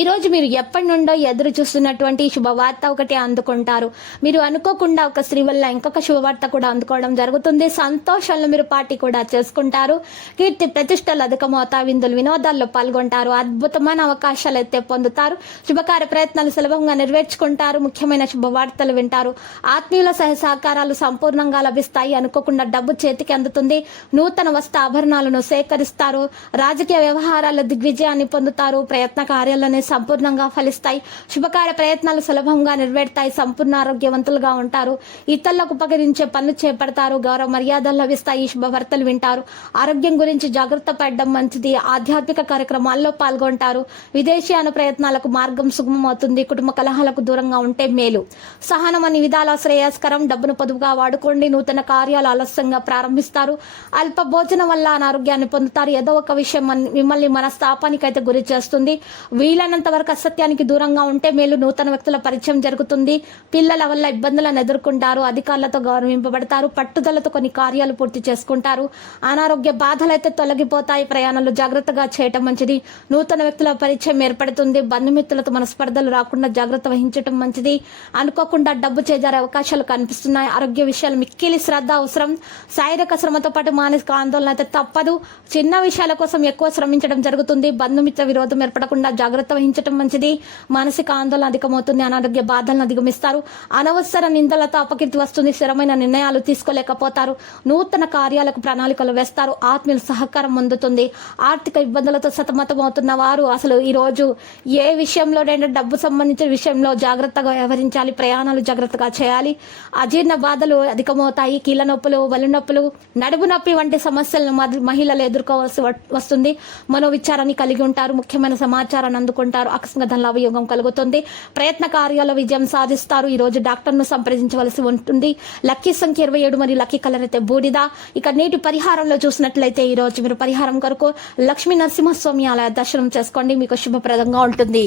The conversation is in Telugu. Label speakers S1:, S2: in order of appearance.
S1: ఈరోజు మీరు ఎప్పటి నుండో ఎదురు చూస్తున్నటువంటి శుభవార్త ఒకటి అందుకుంటారు. మీరు అనుకోకుండా ఒక స్త్రీ వల్ల ఇంకొక శుభవార్త కూడా అందుకోవడం జరుగుతుంది. సంతోషంలో మీరు పార్టీ కూడా చేసుకుంటారు. కీర్తి ప్రతిష్టలు అధికమవుతా విందులు వినోదాల్లో పాల్గొంటారు. అద్భుతమైన అవకాశాలు అయితే పొందుతారు. శుభకార్య ప్రయత్నాలు సులభంగా నెరవేర్చుకుంటారు. ముఖ్యమైన శుభవార్తలు వింటారు. ఆత్మీయుల సహ సహకారాలు సంపూర్ణంగా లభిస్తాయి. అనుకోకుండా డబ్బు చేతికి అందుతుంది. నూతన వస్త్ర ఆభరణాలను సేకరిస్తారు. రాజకీయ వ్యవహారాల దిగ్విజయాన్ని పొందుతారు. ప్రయత్న కార్యాలనే సంపూర్ణంగా ఫలిస్తాయి. శుభకార్య ప్రయత్నాలు సులభంగా నెరవేరుతాయి. సంపూర్ణ ఆరోగ్యవంతులుగా ఉంటారు. ఇతరులకు ఉపకరించే పనులు చేపడతారు. గౌరవ మర్యాదలు లభిస్తాయి. శుభవార్తలు వింటారు. ఆరోగ్యం గురించి జాగ్రత్త పడడం మంచిది. ఆధ్యాత్మిక కార్యక్రమాల్లో పాల్గొంటారు. విదేశీయాన ప్రయత్నాలకు మార్గం సుగమమవుతుంది. కుటుంబ కలహాలకు దూరంగా ఉంటే మేలు. సహనం అన్ని విధాల శ్రేయస్కరం డబ్బును పొదుపుగా వాడుకోండి. నూతన కార్యాలు ఆలస్యంగా ప్రారంభిస్తారు. అల్ప భోజనం వల్ల అనారోగ్యాన్ని పొందుతారు. ఏదో ఒక విషయం మన- మిమ్మల్ని మనస్తాపానికైతే గురి చేస్తుంది. వీలైనంత వరకు అసత్యానికి దూరంగా ఉంటే మేలు నూతన వ్యక్తుల పరిచయం జరుగుతుంది. పిల్లల వల్ల ఇబ్బందులను ఎదుర్కొంటారు. అధికారులతో గౌరవింపబడతారు. పట్టుదలతో కొన్ని కార్యాలు పూర్తి చేసుకుంటారు. అనారోగ్య బాధలు అయితే తొలగిపోతాయి. ప్రయాణాలు జాగ్రత్తగా చేయటం మంచిది. నూతన వ్యక్తుల పరిచయం ఏర్పడుతుంది. బంధుమిత్రులతో మన స్పర్ధలు రాకుండా జాగ్రత్త వహించటం మంచిది. అనుకోకుండా డబ్బు చేజారే అవకాశాలు కనిపిస్తున్నాయి. ఆరోగ్య విషయాలు మిక్కిలి శ్రద్ధ అవసరం. శారీరక శ్రమతో పాటు మానసిక ఆందోళన అయితే తప్పదు. చిన్న విషయాల కోసం ఎక్కువ శ్రమించడం జరుగుతుంది. బంధుమిత్ర విరోధం ఏర్పడకుండా జాగ్రత్త వహించడం మంచిది. మానసిక ఆందోళన అధికమవుతుంది అనారోగ్య బాధలను అధిగమిస్తారు. అనవసర నిందలతో అపకీర్తి వస్తుంది స్థిరమైన నిర్ణయాలు తీసుకోలేకపోతారు. నూతన కార్యాలకు ప్రణాళికలు వేస్తారు ఆత్మీయుల సహకారం అందుతుంది. ఆర్థిక ఇబ్బందులతో సతమతం అవుతున్న వారు అసలు ఈ రోజు ఏ విషయంలోనైనా డబ్బు సంబంధించిన విషయంలో జాగ్రత్తగా వ్యవహరించాలి ప్రయాణాలు జాగ్రత్తగా చేయాలి. అజీర్ణ బాధలు అధికమవుతాయి కీళ్ళ నొప్పులు వలు నొప్పులు నడుము నొప్పి వంటి సమస్యలను మహిళలు ఎదుర్కోవాల్సి వస్తుంది. మనోవిచారాన్ని కలిగి ఉంటారు. ముఖ్యమైన సమాచారాన్ని అందుకుంటారు ఆకస్మిక ధనలాభయోగం కలుగుతుంది. ప్రయత్న కార్యాల విజయం సాధిస్తారు. ఈ రోజు డాక్టర్ను సంప్రదించవలసి ఉంటుంది. లక్కీ సంఖ్య ఇరవై ఏడు మరియు లక్కీ కలర్ అయితే బూడిద. ఇక నేటి పరిహారంలో చూసినట్లయితే ఈ రోజు మీరు పరిహారం కొరకు లక్ష్మీ నరసింహస్వామి ఆలయ దర్శనం చేసుకోండి. మీకు శుభప్రదంగా ఉంటుంది.